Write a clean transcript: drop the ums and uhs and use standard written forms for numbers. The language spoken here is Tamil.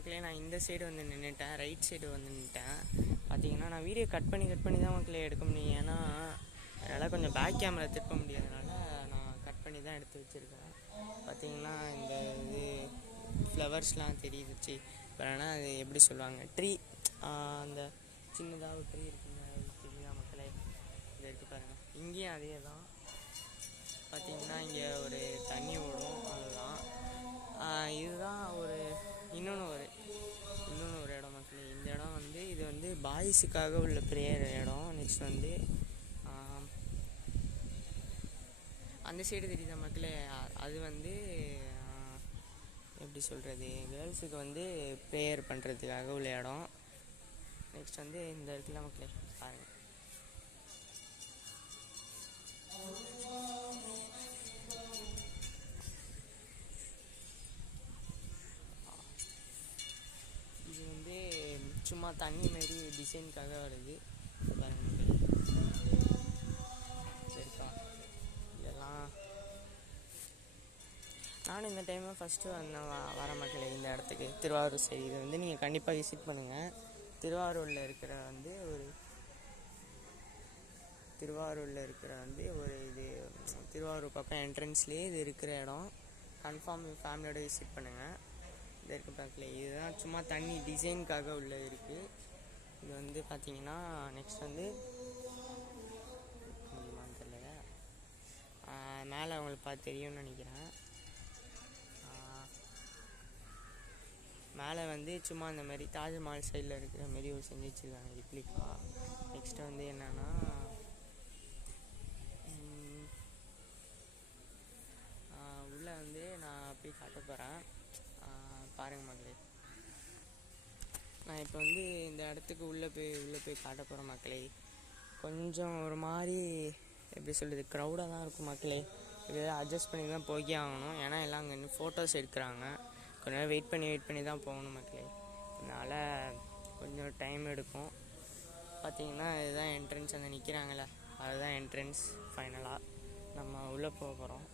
மக்களே நான் இந்த சைடு வந்து நின்றுட்டேன், ரைட் சைடு வந்து நின்றுட்டேன். பார்த்தீங்கன்னா நான் வீடியோ கட் பண்ணி தான் மக்களே எடுக்க முடியும். ஏன்னா அதனால் கொஞ்சம் பேக் கேமரா திருப்ப முடியாதனால நான் கட் பண்ணி தான் எடுத்து வச்சுருக்கேன். பார்த்தீங்கன்னா இந்த இது ஃப்ளவர்ஸ்லாம் தெரியுதுச்சு. அப்புறம்னா அது எப்படி சொல்லுவாங்க, ட்ரீ, அந்த சின்னதாக ஒரு ட்ரீ இருக்குங்க, தெரியுதா மக்களே? இது இருக்குது பாருங்கள். இங்கேயும் அதே தான். பார்த்தீங்கன்னா இங்கே ஒரு தண்ணி ஓடும், அதுதான். இதுதான் இன்னொன்று ஒரு இடம் மக்களே. இந்த இடம் வந்து இது வந்து பாய்ஸுக்காக உள்ள ப்ரேயர் இடம். நெக்ஸ்ட் வந்து அந்த சைடு தெரியுதா மக்களே, அது வந்து எப்படி சொல்கிறது, கேர்ள்ஸுக்கு வந்து ப்ரேயர் பண்ணுறதுக்காக உள்ள இடம். நெக்ஸ்ட் வந்து இந்த இருக்குல்ல மக்களே, பாருங்கள். இது வந்து சும்மா தண்ணி மாரி டிசைனுக்காக வருது பாருங்கள். சரிக்கா, இதெல்லாம் நானும் இந்த டைமாக ஃபஸ்ட்டு வர மக்களே இந்த இடத்துக்கு, திருவாரூர் சைடு. இது வந்து நீங்கள் கண்டிப்பாக விசிட் பண்ணுங்கள். திருவாரூரில் இருக்கிற வந்து ஒரு இது திருவாரூர் பக்கம் என்ட்ரன்ஸ்லேயே இது இருக்கிற இடம். கன்ஃபார்ம் ஃபேமிலியோட விசிட் பண்ணுங்கள். இது இருக்குது பக்கத்தில். இதுதான் சும்மா தண்ணி டிசைனுக்காக உள்ள இருக்குது. இது வந்து பார்த்தீங்கன்னா நெக்ஸ்ட் வந்து தெரியல, மேலே அவங்களுக்கு பார்த்து தெரியும்னு நினைக்கிறேன். மேலே வந்து சும்மா இந்த மாதிரி தாஜ்மஹால் சைடில் இருக்கிற மாரி ஒரு செஞ்சு வச்சுருக்காங்க ரிப்ளிகா. நெக்ஸ்ட்டு வந்து என்னென்னா உள்ளே வந்து நான் போய் காட்ட போகிறேன், பாருங்கள் மக்களே. நான் இப்போ வந்து இந்த இடத்துக்கு உள்ளே போய் காட்ட போகிறேன் மக்களே. கொஞ்சம் ஒரு மாதிரி எப்படி சொல்கிறது, க்ரௌடாக தான் இருக்கும் மக்களே. இதை அட்ஜஸ்ட் பண்ணி தான் போய் ஆகணும். ஏன்னா எல்லாம் அங்கே இன்னும் ஃபோட்டோஸ் எடுக்கிறாங்க. கொஞ்ச நேரம் வெயிட் பண்ணி தான் போகணும் மக்களே. அதனால் கொஞ்சம் டைம் எடுக்கும். பார்த்தீங்கன்னா இதுதான் என்ட்ரன்ஸ், அங்கே நிற்கிறாங்களே, அதுதான் என்ட்ரன்ஸ். ஃபைனலாக நம்ம உள்ளே போக போகிறோம்.